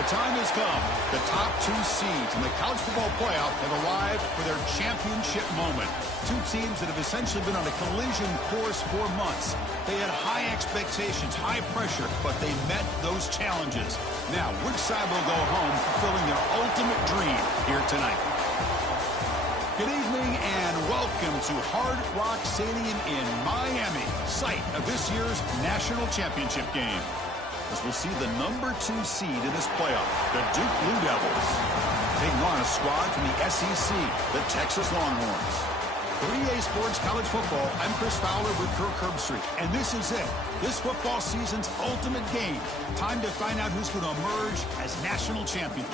The time has come. The top two seeds in the college football playoff have arrived for their championship moment. Two teams that have essentially been on a collision course for months. They had high expectations, high pressure, but they met those challenges. Now, which side will go home fulfilling their ultimate dream here tonight? Good evening and welcome to Hard Rock Stadium in Miami, site of this year's national championship game. As we'll see the number 2 seed in this playoff, the Duke Blue Devils, taking on a squad from the SEC, the Texas Longhorns. 3A Sports College Football, I'm Chris Fowler with Kirk Herbstreit, and this is it. This football season's ultimate game. Time to find out who's going to emerge as national champion.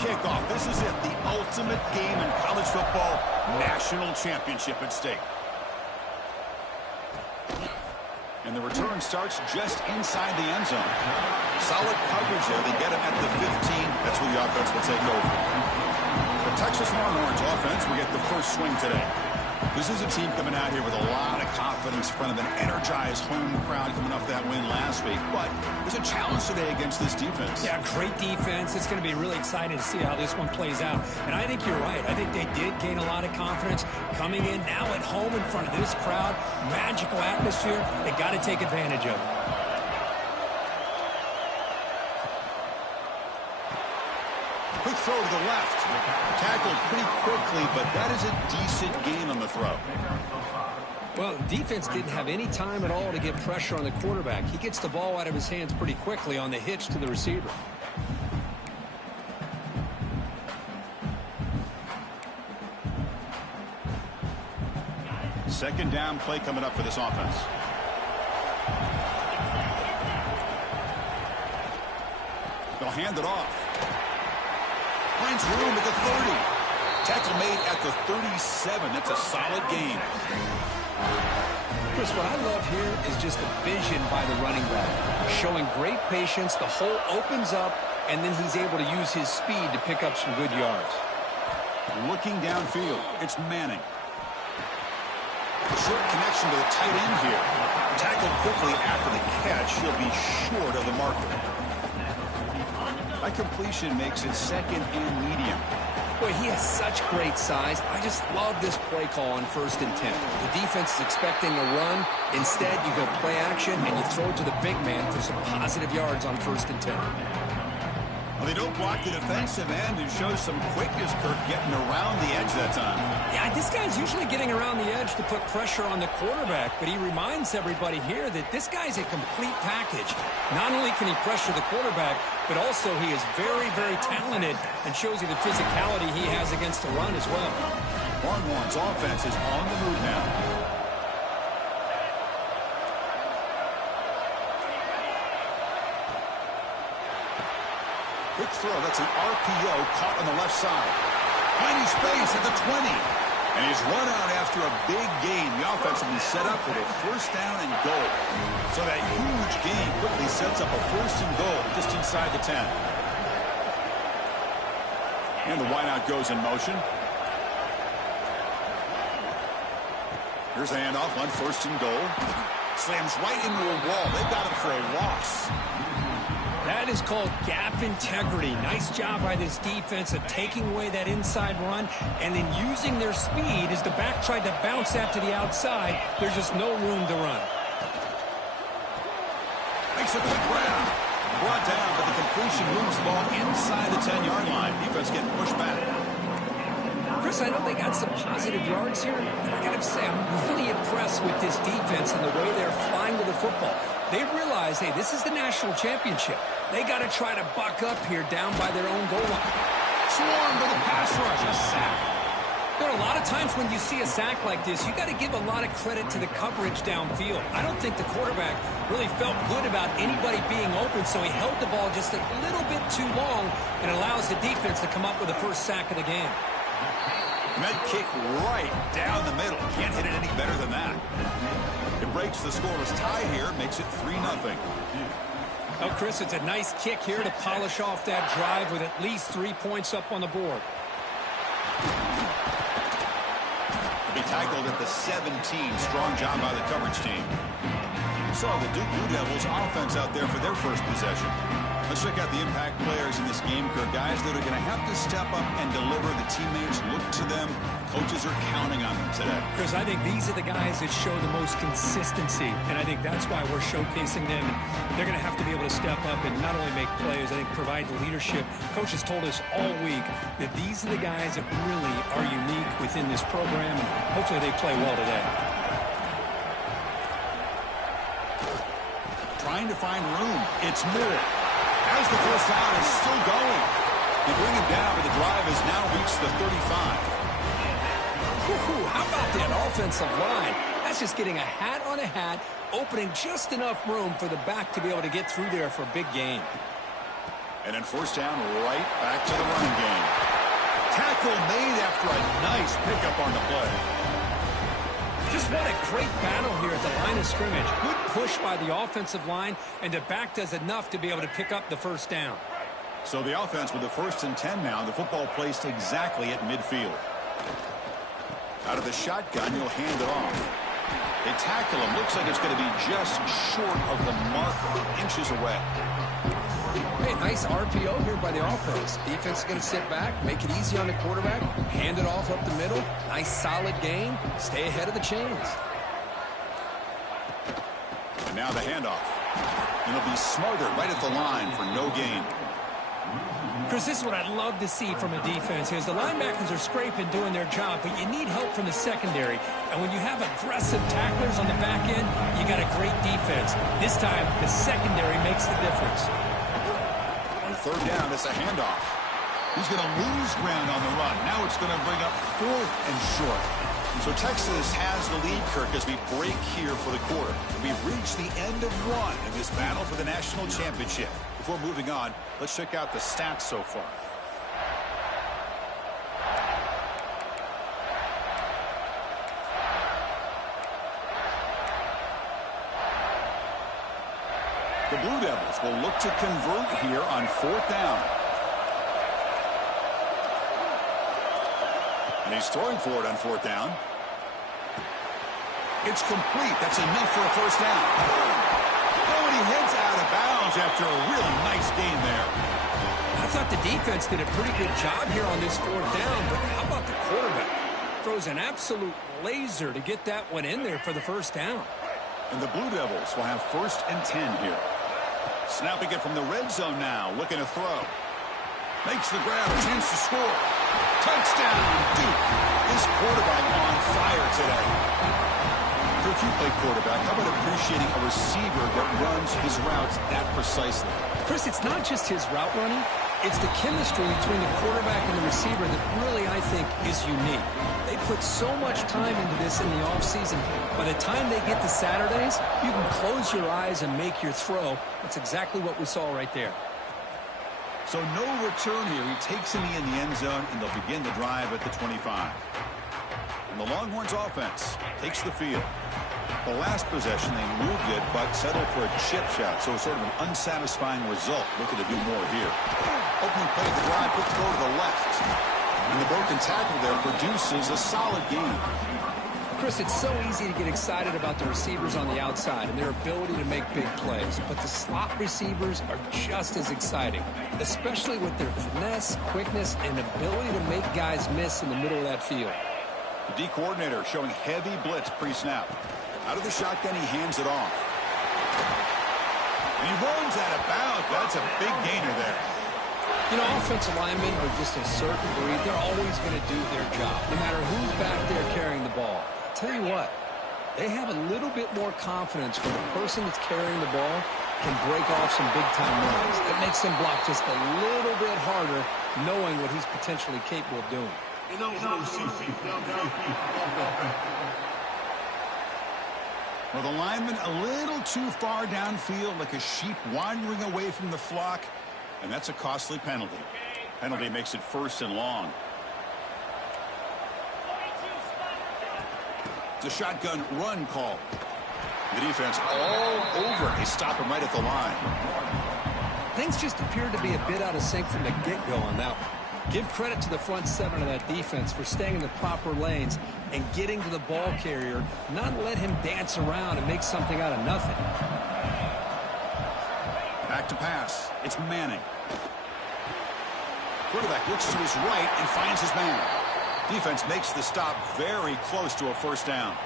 Kickoff. This is it, the ultimate game in college football, national championship at stake. And the return starts just inside the end zone. Solid coverage there. They get him at the 15. That's where the offense will take over. The Texas Longhorns offense will get the first swing today. This is a team coming out here with a lot of confidence in front of an energized home crowd coming off that win last week. But there's a challenge today against this defense. Yeah, great defense. It's going to be really exciting to see how this one plays out. And I think you're right. I think they did gain a lot of confidence coming in now at home in front of this crowd. Magical atmosphere. They got to take advantage of it. Quick throw to the left. Tackled pretty quickly, but that is a decent gain on the throw. Well, the defense didn't have any time at all to get pressure on the quarterback. He gets the ball out of his hands pretty quickly on the hitch to the receiver. Second down play coming up for this offense. They'll hand it off. Finds room at the 30. Tackle made at the 37. That's a solid gain. Chris, what I love here is just the vision by the running back. Showing great patience. The hole opens up, and then he's able to use his speed to pick up some good yards. Looking downfield, it's Manning. Short connection to the tight end here. Tackled quickly after the catch. He'll be short of the marker. That completion makes it second and medium. Boy, he has such great size. I just love this play call on 1st and 10. The defense is expecting a run. Instead, you go play action, and you throw it to the big man for some positive yards on 1st and 10. Well, they don't block the defensive end and show some quickness, Kirk, getting around the edge that time. Yeah, this guy's usually getting around the edge to put pressure on the quarterback, but he reminds everybody here that this guy's a complete package. Not only can he pressure the quarterback, but also he is very, very talented and shows you the physicality he has against the run as well. Longhorns offense is on the move now. Quick throw. That's an RPO caught on the left side. Finding space at the 20. And he's run out after a big gain. The offense will be set up for a 1st down and goal. So that huge gain quickly sets up a 1st and goal just inside the 10. And the wideout goes in motion. Here's the handoff on 1st and goal. Slams right into a wall. They've got him for a loss. That is called gap integrity. Nice job by this defense of taking away that inside run and then using their speed as the back tried to bounce that to the outside. There's just no room to run. Makes a quick grab. Brought down, but the completion moves the ball inside the 10-yard line. Defense getting pushed back. Chris, I know they got some positive yards here, but I got to say, I'm really impressed with this defense and the way they're flying with the football. They realize, hey, this is the national championship. They got to try to buck up here down by their own goal line. Swarm with a pass rush, a sack. There are a lot of times when you see a sack like this, you got to give a lot of credit to the coverage downfield. I don't think the quarterback really felt good about anybody being open, so he held the ball just a little bit too long and allows the defense to come up with the first sack of the game. Med kick right down the middle. Can't hit it any better than that. It breaks the scoreless tie here, makes it 3-0. Oh, Chris, it's a nice kick here to polish off that drive with at least 3 points up on the board. He tackled at the 17. Strong job by the coverage team. So the Duke Blue Devils offense out there for their first possession. Let's check out the impact players in this game, Kirk. Guys that are going to have to step up and deliver. The teammates look to them. Coaches are counting on them today. Chris, I think these are the guys that show the most consistency, and I think that's why we're showcasing them. They're going to have to be able to step up and not only make plays, I think provide the leadership. Coaches told us all week that these are the guys that really are unique within this program, and hopefully they play well today. Trying to find room. It's Moore. As the first down is still going. They bring him down, but the drive has now reached the 35. How about that offensive line? That's just getting a hat on a hat, opening just enough room for the back to be able to get through there for a big gain. And then first down, right back to the running game. Tackle made after a nice pickup on the play. Just what a great battle here at the line of scrimmage. Good push by the offensive line, and the back does enough to be able to pick up the first down. So the offense with the 1st and 10 now. The football placed exactly at midfield. Out of the shotgun, you'll hand it off. They tackle him. Looks like it's going to be just short of the marker, inches away. Hey, nice RPO here by the offense. Defense is going to sit back, make it easy on the quarterback, hand it off up the middle. Nice solid game. Stay ahead of the chains. And now the handoff. And it'll be smothered right at the line for no gain. Chris, this is what I'd love to see from a defense. As the linebackers are scraping, doing their job, but you need help from the secondary. And when you have aggressive tacklers on the back end, you got a great defense. This time, the secondary makes the difference. On third down, it's a handoff. He's going to lose ground on the run. Now it's going to bring up 4th and short. So Texas has the lead, Kirk, as we break here for the quarter. We've reached the end of one in this battle for the national championship. Before moving on, let's check out the stats so far. The Blue Devils will look to convert here on 4th down. And he's throwing for it on 4th down. It's complete. That's enough for a first down. Oh, and he heads out of bounds after a really nice gain there. I thought the defense did a pretty good job here on this 4th down, but how about the quarterback? Throws an absolute laser to get that one in there for the first down. And the Blue Devils will have 1st and 10 here. Snapping it from the red zone now, looking to throw. Makes the grab, a chance to score. Touchdown, Duke. This quarterback on fire today. If you play quarterback, how about appreciating a receiver that runs his routes that precisely? Chris, it's not just his route running. It's the chemistry between the quarterback and the receiver that really, I think, is unique. They put so much time into this in the offseason. By the time they get to Saturdays, you can close your eyes and make your throw. That's exactly what we saw right there. So no return here. He takes him in the end zone, and they'll begin the drive at the 25. And the Longhorns offense takes the field. The last possession, they moved it, but settled for a chip shot. So sort of an unsatisfying result. Looking to do more here. Opening play of the drive, quick throw to the left. And the broken tackle there produces a solid gain. Chris, it's so easy to get excited about the receivers on the outside and their ability to make big plays, but the slot receivers are just as exciting, especially with their finesse, quickness, and ability to make guys miss in the middle of that field. The D coordinator showing heavy blitz pre-snap. Out of the shotgun, he hands it off. And he runs out of bounds. That's a big gainer there. You know, offensive linemen are just a certain breed. They're always going to do their job, no matter who's back there carrying the ball. I'll tell you what, they have a little bit more confidence when the person that's carrying the ball can break off some big-time runs. It makes them block just a little bit harder, knowing what he's potentially capable of doing. Well, the lineman a little too far downfield, like a sheep wandering away from the flock. And that's a costly penalty. Penalty makes it 1st and long. It's a shotgun run call. The defense all over. They stop him right at the line. Things just appeared to be a bit out of sync from the get-go on that one. Give credit to the front 7 of that defense for staying in the proper lanes and getting to the ball carrier, not let him dance around and make something out of nothing. Back to pass. It's Manning. Quarterback looks to his right and finds his man. Defense makes the stop very close to a 1st down.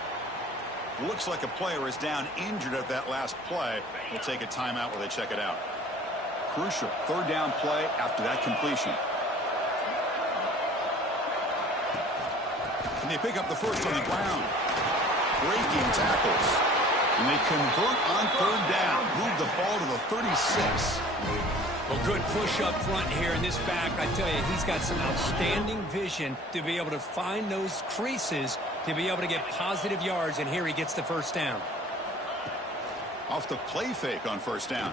Looks like a player is down injured at that last play. We'll take a timeout while they check it out. Crucial 3rd down play after that completion. And they pick up the 1st on the ground. Breaking tackles. And they convert on 3rd down. Move the ball to the 36. Well, good push up front here in this back. I tell you, he's got some outstanding vision to be able to find those creases to be able to get positive yards, and here he gets the 1st down. Off the play fake on 1st down.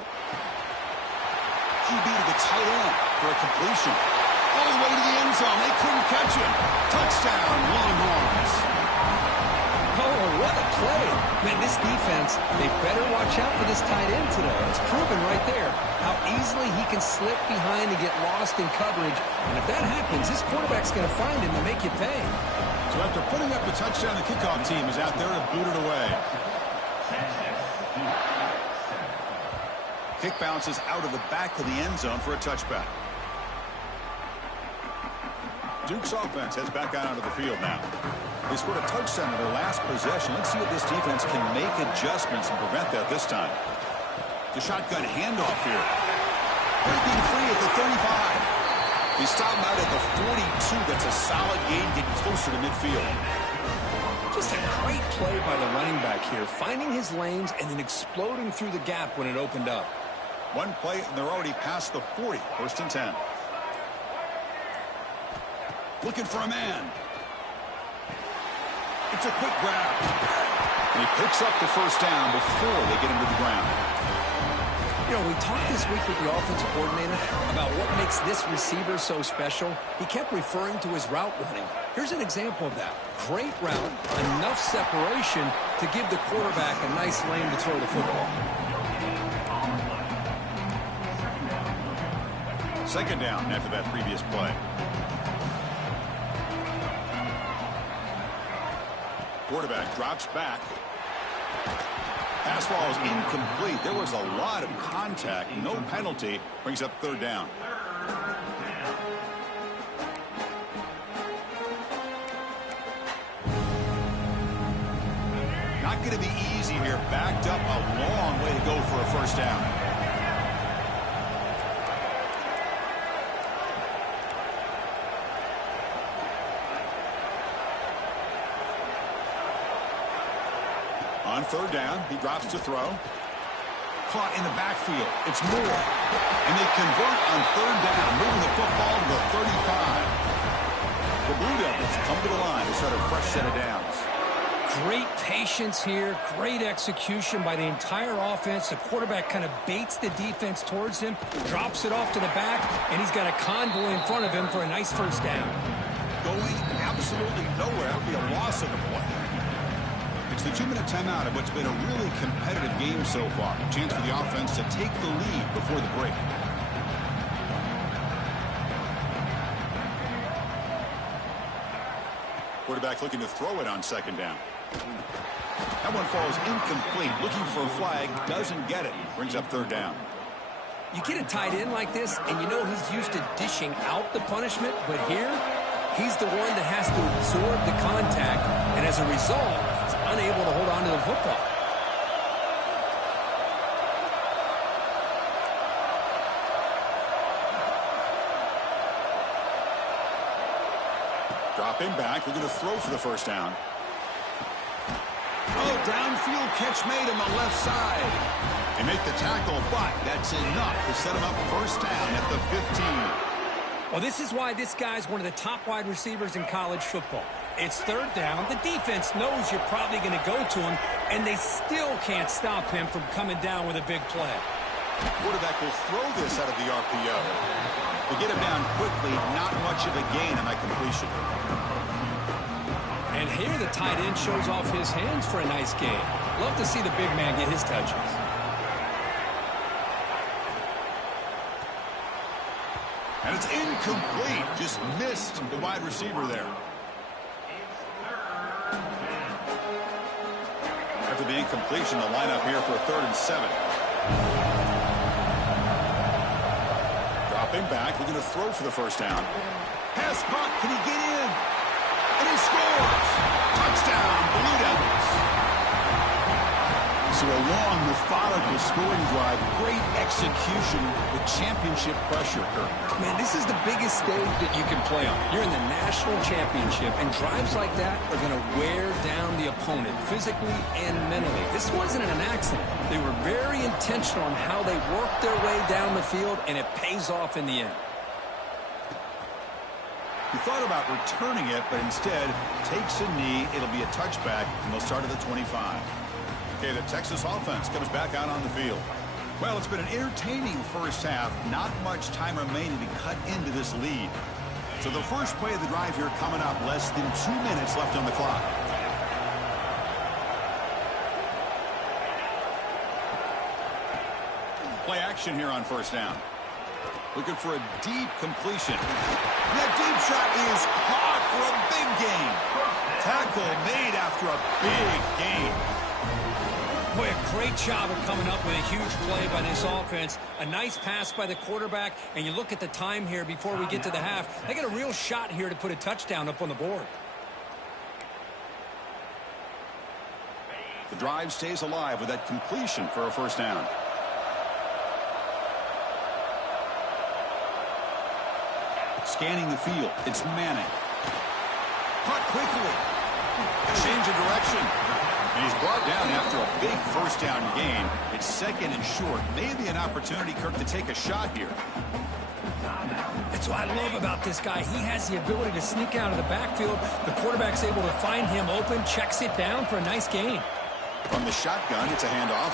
QB to the tight end for a completion. All the way to the end zone. They couldn't catch him. Touchdown, Longhorns. Oh, what a play. Man, this defense, they better watch out for this tight end today. It's proven right there how easily he can slip behind and get lost in coverage. And if that happens, this quarterback's going to find him and make you pay. So after putting up a touchdown, the kickoff team is out there to boot it away. Kick bounces out of the back of the end zone for a touchback. Duke's offense heads back out onto the field now. They scored a touchdown in their last possession. Let's see if this defense can make adjustments and prevent that this time. The shotgun handoff here. Breaking free at the 35. They stop him out at the 42. That's a solid gain, getting closer to midfield. Just a great play by the running back here, finding his lanes and then exploding through the gap when it opened up. One play, and they're already past the 40. 1st and 10. Looking for a man. It's a quick grab. And he picks up the 1st down before they get him to the ground. You know, we talked this week with the offensive coordinator about what makes this receiver so special. He kept referring to his route running. Here's an example of that. Great route, enough separation to give the quarterback a nice lane to throw the football. 2nd down after that previous play. Quarterback drops back. Pass ball is incomplete. There was a lot of contact. No penalty. Brings up 3rd down. Not going to be easy here. Backed up a long way to go for a 1st down. On 3rd down, he drops to throw. Caught in the backfield. It's Moore. And they convert on 3rd down, moving the football to the 35. The Blue Devils come to the line to start a fresh set of downs. Great patience here. Great execution by the entire offense. The quarterback kind of baits the defense towards him, drops it off to the back, and he's got a convoy in front of him for a nice 1st down. Going absolutely nowhere. That would be a loss of the play. It's the 2-minute timeout of what's been a really competitive game so far. Chance for the offense to take the lead before the break. Quarterback looking to throw it on 2nd down. That one falls incomplete. Looking for a flag. Doesn't get it. Brings up third down. You get a tight end like this, and you know he's used to dishing out the punishment, but here, he's the one that has to absorb the contact, and as a result, he's unable to hold on to the football. Dropping back, looking to throw for the first down. Oh, downfield catch made on the left side. They make the tackle, but that's enough to set him up first down at the 15. Well, this is why this guy's one of the top wide receivers in college football. It's third down. The defense knows you're probably going to go to him, and they still can't stop him from coming down with a big play. Quarterback will throw this out of the RPO. They get him down quickly, not much of a gain on that completion. And here the tight end shows off his hands for a nice gain. Love to see the big man get his touches. And it's incomplete. Just missed the wide receiver there. After the incompletion, the lineup here for a 3rd and 7. Dropping back, looking to throw for the first down. Pass caught. Can he get in? And he scores! Touchdown, Blue Devils. So a long, methodical scoring drive. Great execution with championship pressure. Man, this is the biggest stage that you can play on. You're in the national championship, and drives like that are going to wear down the opponent physically and mentally. This wasn't an accident. They were very intentional on how they worked their way down the field, and it pays off in the end. He thought about returning it, but instead takes a knee. It'll be a touchback, and they'll start at the 25. Okay, the Texas offense comes back out on the field. Well, it's been an entertaining first half. Not much time remaining to cut into this lead. So the first play of the drive here coming up. Less than 2 minutes left on the clock. Play action here on first down. Looking for a deep completion. That deep shot is caught for a big gain. Tackle made after a big gain. Boy, a great job of coming up with a huge play by this offense. A nice pass by the quarterback, and you look at the time here before we get to the half. They got a real shot here to put a touchdown up on the board. The drive stays alive with that completion for a first down. Scanning the field. It's Manning. Caught quickly. Change of direction. And he's brought down after a big first down gain. It's 2nd and short. Maybe an opportunity, Kirk, to take a shot here. That's what I love about this guy. He has the ability to sneak out of the backfield. The quarterback's able to find him open, checks it down for a nice gain. From the shotgun, it's a handoff.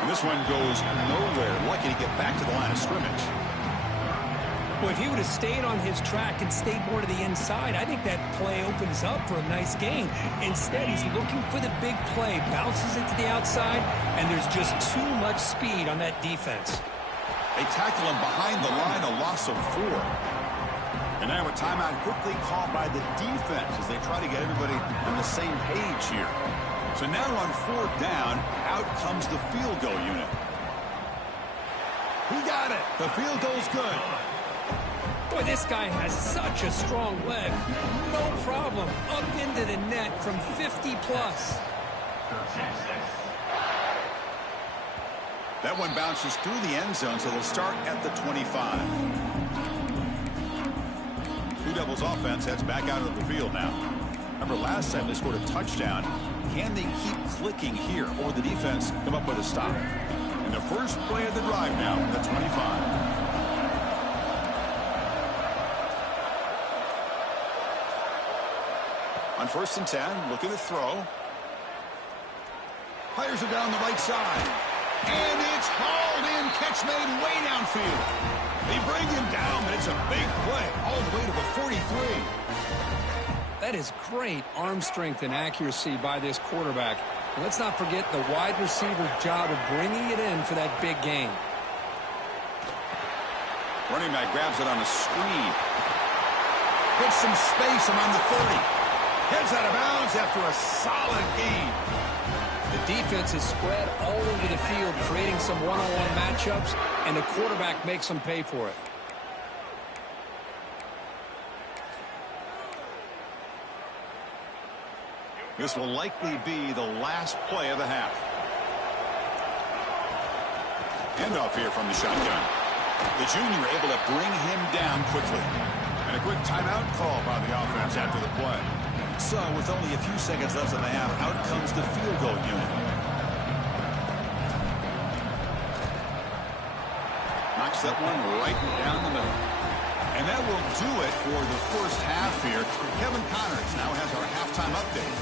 And this one goes nowhere. Lucky to get back to the line of scrimmage. Well, if he would have stayed on his track and stayed more to the inside, I think that play opens up for a nice gain. Instead, he's looking for the big play, bounces it to the outside, and there's just too much speed on that defense. They tackle him behind the line, a loss of 4. And now a timeout quickly called by the defense as they try to get everybody on the same page here. So now on 4th down, out comes the field goal unit. He got it. The field goal's good. Boy, this guy has such a strong leg. No problem. Up into the net from 50 plus. That one bounces through the end zone, so they'll start at the 25. Blue Devils offense heads back out of the field now. Remember last time they scored a touchdown. Can they keep clicking here, or the defense come up with a stop? And the first play of the drive now from the 25. On 1st and 10, looking to throw. Fires it down the right side. And it's hauled in. Catch made way downfield. They bring him down, but it's a big play all the way to the 43. That is great arm strength and accuracy by this quarterback. And let's not forget the wide receiver's job of bringing it in for that big gain. Running back grabs it on the screen. Puts some space around the 30. Heads out of bounds after a solid gain. The defense is spread all over the field, creating some one-on-one matchups, and the quarterback makes them pay for it. This will likely be the last play of the half. Handoff here from the shotgun. The junior able to bring him down quickly. And a quick timeout call by the offense after the play. So, with only a few seconds left in the half, out comes the field goal unit. Knocks that one right down the middle. And that will do it for the first half here. Kevin Connors now has our halftime update.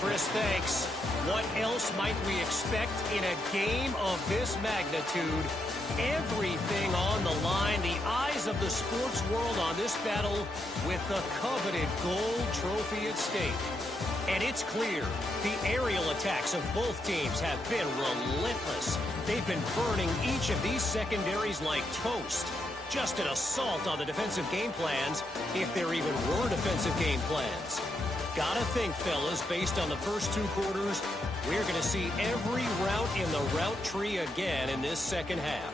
Chris, thanks. What else might we expect in a game of this magnitude? Everything on the line. The eyes of the sports world on this battle with the coveted gold trophy at stake. And it's clear the aerial attacks of both teams have been relentless. They've been burning each of these secondaries like toast. Just an assault on the defensive game plans, if there even were defensive game plans. Gotta think, fellas, based on the first two quarters, we're going to see every route in the route tree again in this second half.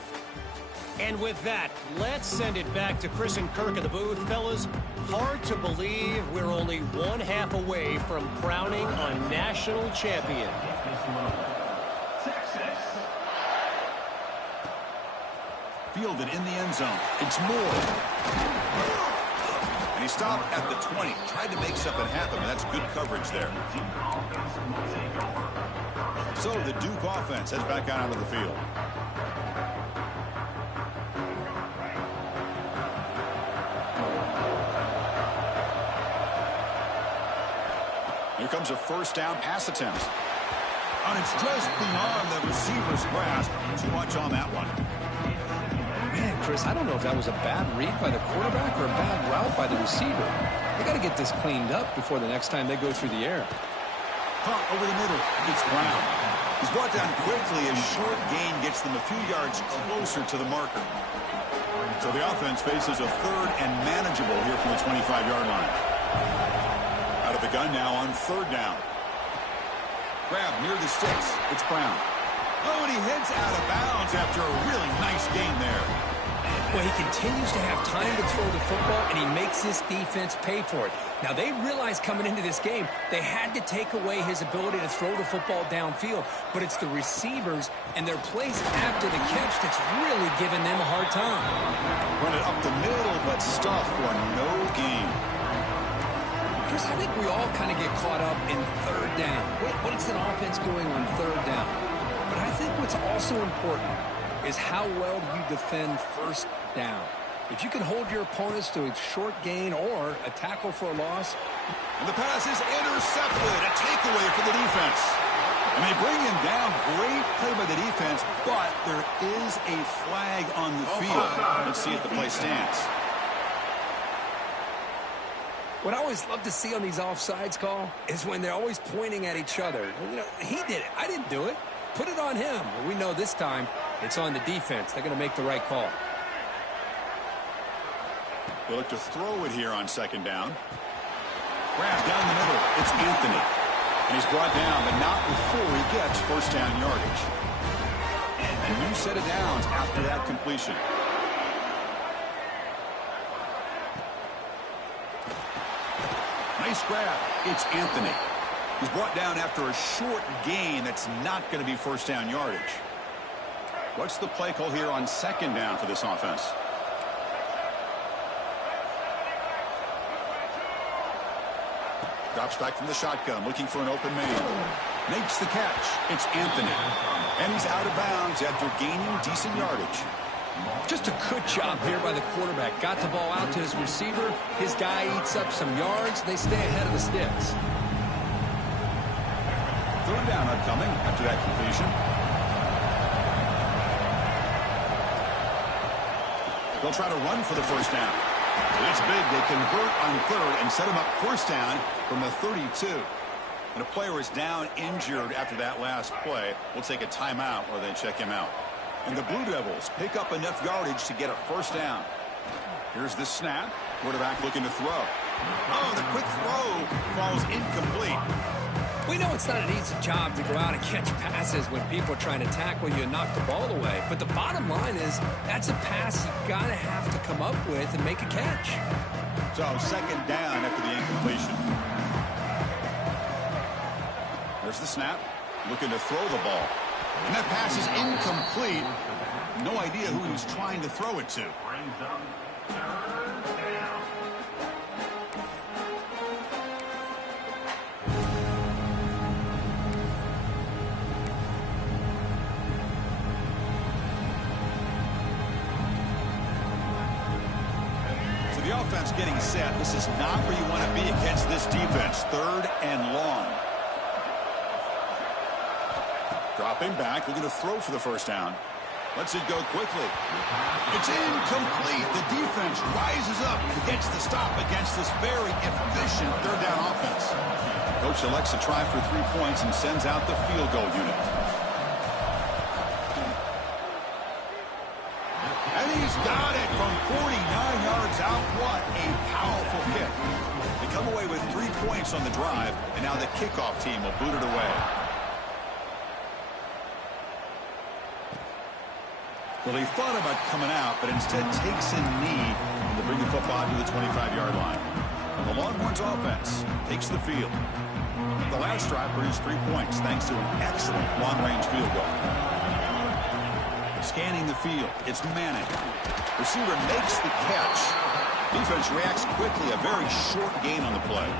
And with that, let's send it back to Chris and Kirk in the booth. Fellas, hard to believe we're only one half away from crowning a national champion. Fielded in the end zone. It's Moore. And he stopped at the 20. Tried to make something happen, and that's good coverage there. So the Duke offense heads back out onto the field. Here comes a first down pass attempt. And it's just beyond the receiver's grasp. Too much on that one. Man, Chris, I don't know if that was a bad read by the quarterback or a bad route by the receiver. They got to get this cleaned up before the next time they go through the air. Caught over the middle. It's Brown. He's brought down quickly. A short gain gets them a few yards closer to the marker. So the offense faces a third and manageable here from the 25-yard line. Out of the gun now on third down. Grab near the sticks. It's Brown. Oh, and he heads out of bounds after a really nice gain there. Well, he continues to have time to throw the football, and he makes this defense pay for it. Now, they realized coming into this game, they had to take away his ability to throw the football downfield. But it's the receivers and their plays after the catch that's really giving them a hard time. Run it up the middle, but stuff for no gain. Chris, I think we all kind of get caught up in third down. What's an offense doing on third down? But I think what's also important is how well you defend first down. If you can hold your opponents to a short gain or a tackle for a loss. And the pass is intercepted. A takeaway for the defense. And they bring him down. Great play by the defense, but there is a flag on the field. Let's see if the play stands. What I always love to see on these offsides call is when they're always pointing at each other. You know, he did it. I didn't do it. Put it on him. Well, we know this time it's on the defense. They're going to make the right call. They look to throw it here on second down. Grab down the middle. It's Anthony. And he's brought down, but not before he gets first down yardage. And new set of downs after that completion. Nice grab. It's Anthony. He's brought down after a short gain that's not going to be first down yardage. What's the play call here on second down for this offense? Drops back from the shotgun, looking for an open man. Makes the catch. It's Anthony. And he's out of bounds after gaining decent yardage. Just a good job here by the quarterback. Got the ball out to his receiver. His guy eats up some yards. They stay ahead of the sticks. Third down upcoming after that completion. They'll try to run for the first down. It's big. They convert on third and set him up first down from the 32. And a player is down injured after that last play. We'll take a timeout or then check him out. And the Blue Devils pick up enough yardage to get a first down. Here's the snap. Quarterback looking to throw. Oh, the quick throw falls incomplete. We know it's not an easy job to go out and catch passes when people are trying to tackle you and knock the ball away. But the bottom line is that's a pass you got to have to come up with and make a catch. So second down after the incompletion. There's the snap. Looking to throw the ball. And that pass is incomplete. No idea who he was trying to throw it to. The offense getting set. This is not where you want to be against this defense. Third and long. Dropping back, looking to throw for the first down. Lets it go quickly. It's incomplete. The defense rises up and gets the stop against this very efficient third down offense. Coach elects to try for 3 points and sends out the field goal unit. And he's got it from 49 yards out. What a powerful kick. They come away with 3 points on the drive, and now the kickoff team will boot it away. Well, he thought about coming out, but instead takes a knee to bring the football to the 25-yard line. And the Longhorns offense takes the field. The last drive produced 3 points thanks to an excellent long-range field goal. Scanning the field, it's Madden. Receiver makes the catch. Defense reacts quickly, a very short gain on the play.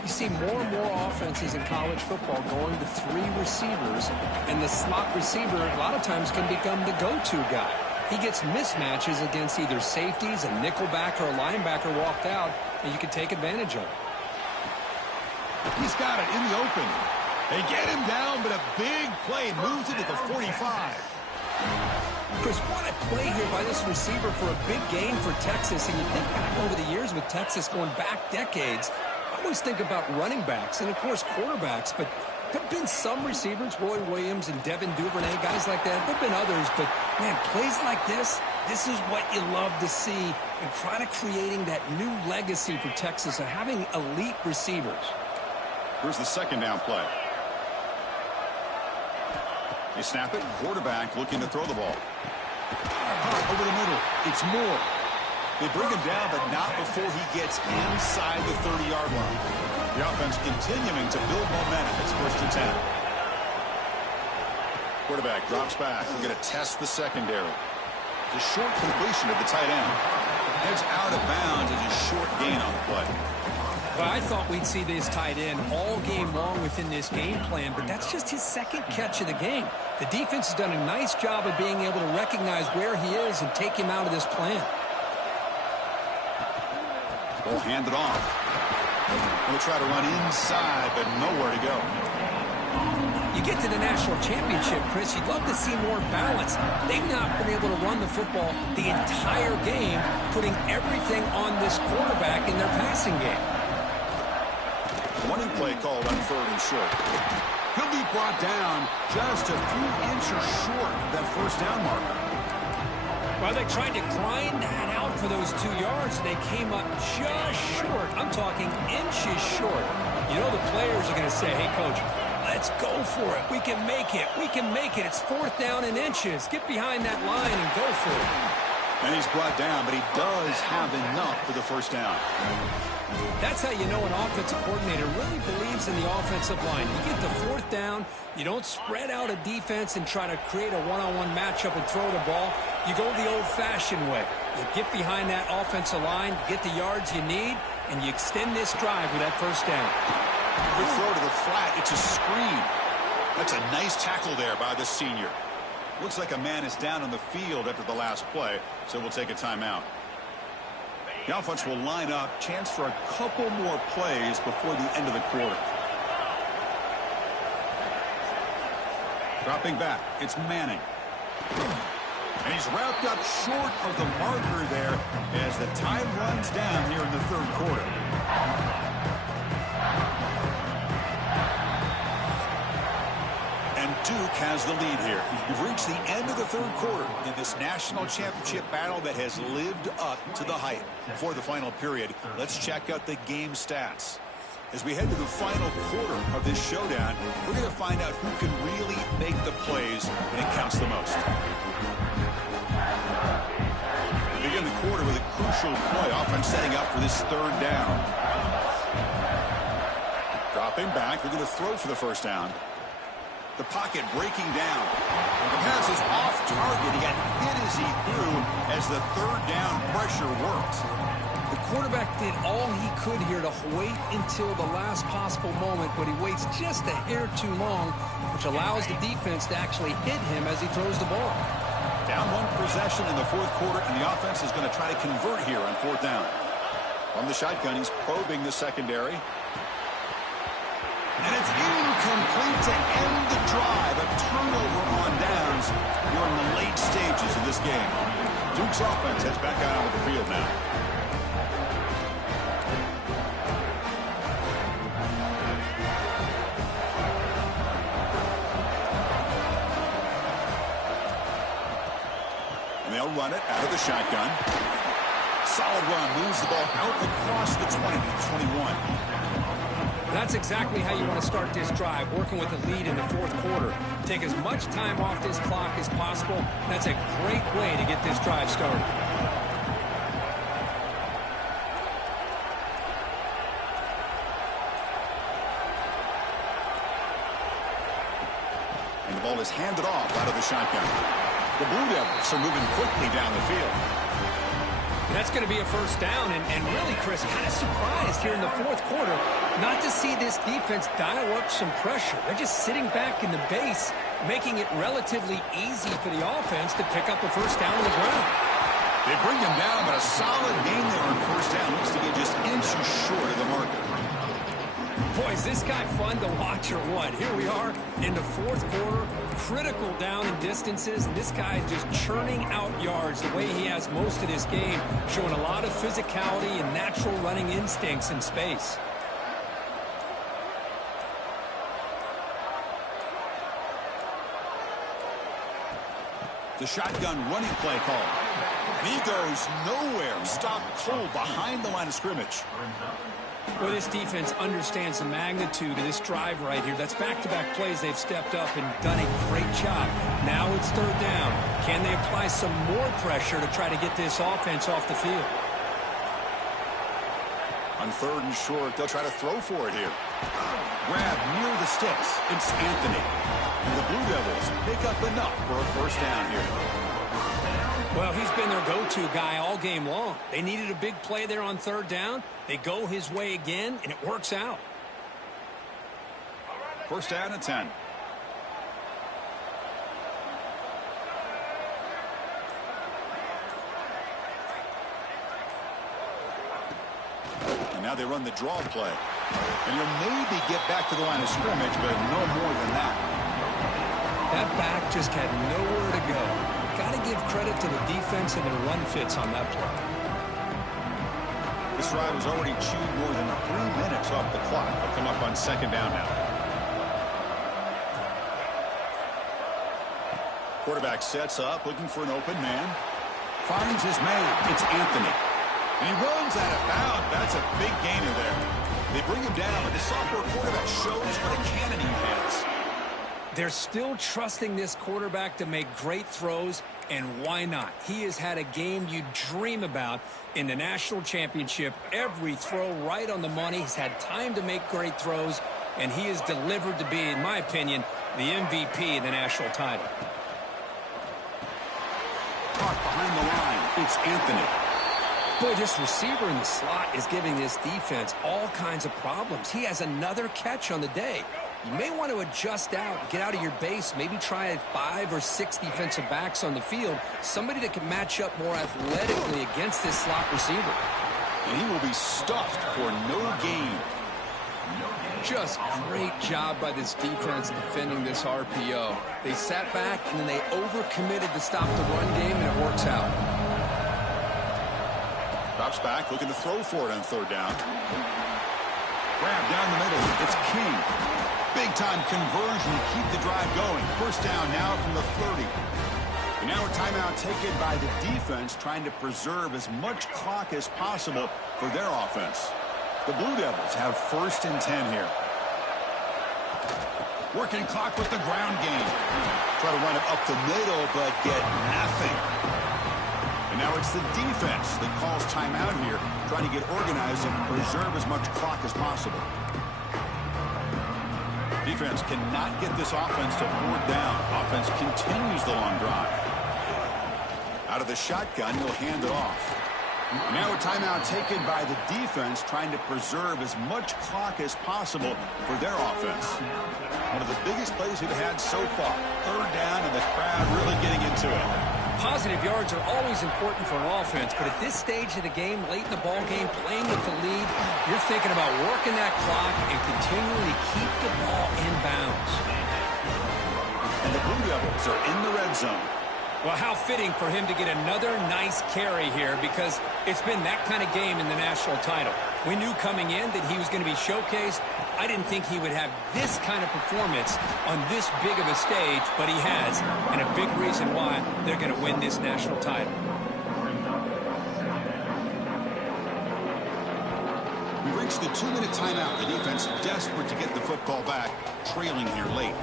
You see more and more offenses in college football going to 3 receivers, and the slot receiver a lot of times can become the go-to guy. He gets mismatches against either safeties, a nickelback, or a linebacker walked out, and you can take advantage of it. He's got it in the open. They get him down, but a big play moves it to the 45. Chris, what a play here by this receiver for a big gain for Texas. And you think back over the years with Texas going back decades, I always think about running backs and, of course, quarterbacks. But there have been some receivers, Roy Williams and Devin Duvernay, guys like that. There have been others. But, man, plays like this is what you love to see and try to creating that new legacy for Texas of having elite receivers. Here's the second down play. They snap it. Quarterback looking to throw the ball. Over the middle. It's Moore. They bring him down, but not before he gets inside the 30-yard line. The offense continuing to build momentum. It's 1st and 10. Quarterback drops back. We're going to test the secondary. The short completion of the tight end. Heads out of bounds as a short gain on the play. Well, I thought we'd see this tight end all game long within this game plan, but that's just his second catch of the game. The defense has done a nice job of being able to recognize where he is and take him out of this plan. Ball handed off. We'll try to run inside, but nowhere to go. You get to the national championship, Chris, you'd love to see more balance. They've not been able to run the football the entire game, putting everything on this quarterback in their passing game. Running play called on 3rd and short. He'll be brought down just a few inches short of that first down marker. Well, they tried to grind that out for those 2 yards. They came up just short. I'm talking inches short. You know the players are going to say, hey, Coach, let's go for it. We can make it. We can make it. It's 4th down in inches. Get behind that line and go for it. And he's brought down, but he does have enough for the first down. That's how you know an offensive coordinator really believes in the offensive line. You get the 4th down, you don't spread out a defense and try to create a one-on-one matchup and throw the ball. You go the old-fashioned way. You get behind that offensive line, get the yards you need, and you extend this drive with that first down. Good throw to the flat. It's a screen. That's a nice tackle there by the senior. Looks like a man is down on the field after the last play, so we'll take a timeout. The offense will line up. Chance for a couple more plays before the end of the quarter. Dropping back. It's Manning. And he's wrapped up short of the marker there as the time runs down here in the 3rd quarter. And Duke has the lead here. We've reached the end of the third quarter in this national championship battle that has lived up to the hype. Before the final period, let's check out the game stats. As we head to the final quarter of this showdown, we're going to find out who can really make the plays when it counts the most. We begin the quarter with a crucial play, offense setting up for this third down. Dropping back, they're going to throw for the first down. The pocket breaking down. The pass is off target. He got hit as he threw as the third down pressure worked. The quarterback did all he could here to wait until the last possible moment, but he waits just a hair too long, which allows the defense to actually hit him as he throws the ball. Down one possession in the fourth quarter, and the offense is going to try to convert here on fourth down. From the shotgun, he's probing the secondary. And it's incomplete to end the drive. A turnover on downs here in the late stages of this game. Duke's offense heads back out onto the field now. And they'll run it out of the shotgun. Solid run. Moves the ball out across the 20 to 21. That's exactly how you want to start this drive, working with the lead in the fourth quarter. Take as much time off this clock as possible. That's a great way to get this drive started. And the ball is handed off out of the shotgun. The Blue Devils are moving quickly down the field. That's going to be a first down, and really, Chris, kind of surprised here in the fourth quarter not to see this defense dial up some pressure. They're just sitting back in the base, making it relatively easy for the offense to pick up a first down on the ground. They bring him down, but a solid game there on first down. Looks to be just inches short of the marker. Boy, is this guy fun to watch or what? Here we are in the fourth quarter, critical down and distances, and this guy is just churning out yards the way he has most of this game, showing a lot of physicality and natural running instincts in space. The shotgun running play call. And he goes nowhere. Stopped cold behind the line of scrimmage. Well, this defense understands the magnitude of this drive right here. That's back-to-back plays. They've stepped up and done a great job. Now it's third down. Can they apply some more pressure to try to get this offense off the field? On third and short, they'll try to throw for it here. Grab near the sticks. It's Anthony. And the Blue Devils pick up enough for a first down here. Well, he's been their go-to guy all game long. They needed a big play there on third down. They go his way again, and it works out. First down and 10. And now they run the draw play. And you'll maybe get back to the line of scrimmage, but no more than that. That back just had nowhere to go. Got to give credit to the defense and their run fits on that play. This drive has already chewed more than 3 minutes off the clock. They'll come up on second down now. Quarterback sets up, looking for an open man. Finds his man. It's Anthony. And he runs out of bounds. That's a big gainer there. They bring him down, but the sophomore quarterback shows what a cannon he has. They're still trusting this quarterback to make great throws, and why not? He has had a game you dream about in the national championship. Every throw right on the money. He's had time to make great throws, and he has delivered to be, in my opinion, the MVP of the national title. Caught behind the line. It's Anthony. Boy, this receiver in the slot is giving this defense all kinds of problems. He has another catch on the day. You may want to adjust out, get out of your base, maybe try 5 or 6 defensive backs on the field, somebody that can match up more athletically against this slot receiver. And he will be stuffed for no gain. Just great job by this defense defending this RPO. They sat back, and then they overcommitted to stop the run game, and it works out. Drops back, looking to throw for it on third down. Grab down the middle. It's King. Big-time conversion to keep the drive going. First down now from the 30. And now a timeout taken by the defense, trying to preserve as much clock as possible for their offense. The Blue Devils have first and 10 here. Working clock with the ground game. Try to run it up the middle, but get nothing. And now it's the defense that calls timeout here, trying to get organized and preserve as much clock as possible. Defense cannot get this offense to 4th down. Offense continues the long drive. Out of the shotgun, he'll hand it off. And now a timeout taken by the defense, trying to preserve as much clock as possible for their offense. One of the biggest plays we've had so far. 3rd down, and the crowd really getting into it. Positive yards are always important for an offense, but at this stage of the game, late in the ball game, playing with the lead, you're thinking about working that clock and continuing to keep the ball in bounds. And the Blue Devils are in the red zone. Well, how fitting for him to get another nice carry here, because it's been that kind of game in the national title. We knew coming in that he was going to be showcased. I didn't think he would have this kind of performance on this big of a stage, but he has, and a big reason why they're going to win this national title. We reached the 2-minute timeout. The defense desperate to get the football back, trailing here late.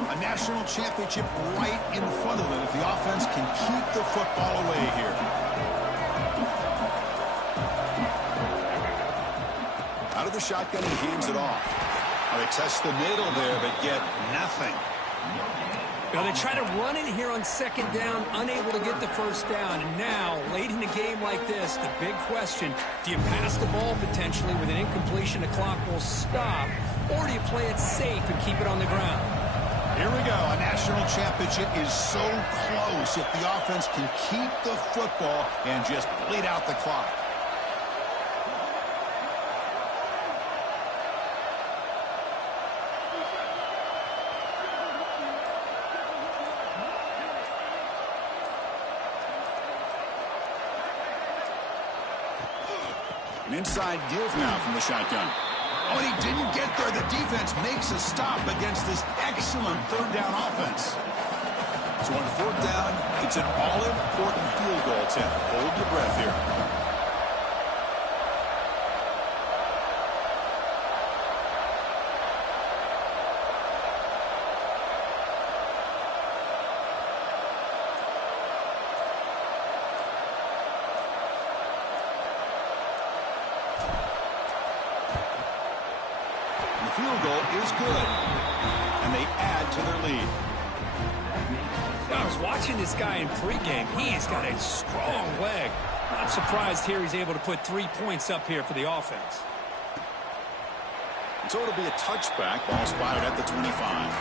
A national championship right in front of them if the offense can keep the football away here. Out of the shotgun, he hands it off. They test the middle there, but get nothing. Now they try to run it here on 2nd down, unable to get the 1st down. And now, late in a game like this, the big question, do you pass the ball potentially with an incompletion, the clock will stop, or do you play it safe and keep it on the ground? Here we go. A national championship is so close if the offense can keep the football and just bleed out the clock. An inside give now from the shotgun. Oh, and he didn't get there. The defense makes a stop against this excellent 3rd down offense. So on 4th down, it's an all-important field goal attempt. Hold your breath here. Field goal is good, and they add to their lead. I was watching this guy in pregame. He's got a strong leg. Not surprised here he's able to put 3 points up here for the offense. So it'll be a touchback. Ball spotted at the 25.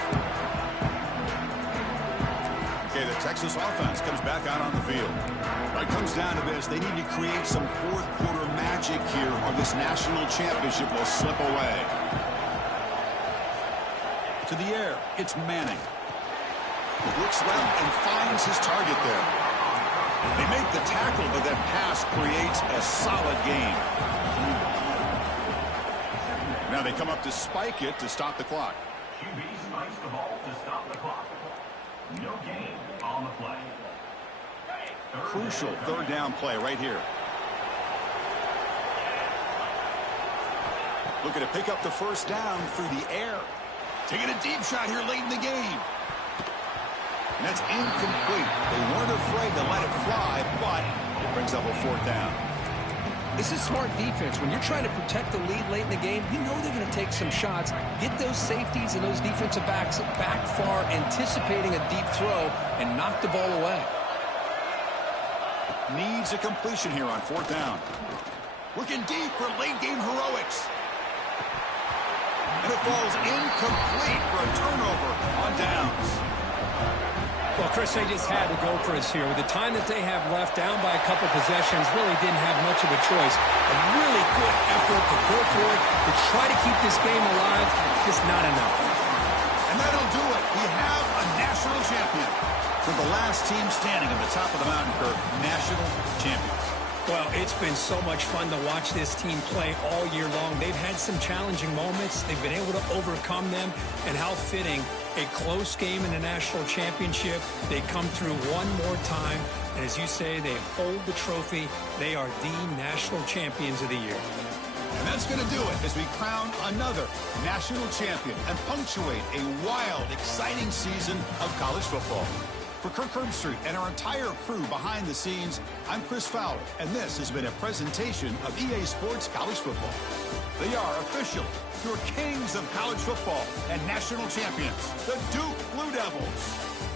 Okay, the Texas offense comes back out on the field. When it comes down to this, they need to create some 4th quarter magic here, or this national championship will slip away. To the air, it's Manning. He looks left and finds his target there. They make the tackle, but that pass creates a solid gain. Now they come up to spike it to stop the clock. QB spikes the ball to stop the clock. No gain on the play. Crucial 3rd down play right here. Looking to pick up the 1st down through the air. Taking a deep shot here late in the game. And that's incomplete. They weren't afraid to let it fly, but it brings up a 4th down. This is smart defense. When you're trying to protect the lead late in the game, you know they're going to take some shots. Get those safeties and those defensive backs back far, anticipating a deep throw, and knock the ball away. Needs a completion here on 4th down. Looking deep for late game heroics. And it falls incomplete for a turnover on downs. Well, Chris, they just had to go for us here. With the time that they have left, down by a couple possessions, really didn't have much of a choice. A really good effort to go for it, to try to keep this game alive, just not enough. And that'll do it. We have a national champion. For the last team standing on the top of the mountain curve, national champions. Well, it's been so much fun to watch this team play all year long. They've had some challenging moments. They've been able to overcome them. And how fitting, a close game in the national championship. They come through one more time. And as you say, they hold the trophy. They are the national champions of the year. And that's going to do it as we crown another national champion and punctuate a wild, exciting season of college football. For Kirk Herbstreit and our entire crew behind the scenes, I'm Chris Fowler, and this has been a presentation of EA Sports College Football. They are officially your kings of college football and national champions, the Duke Blue Devils.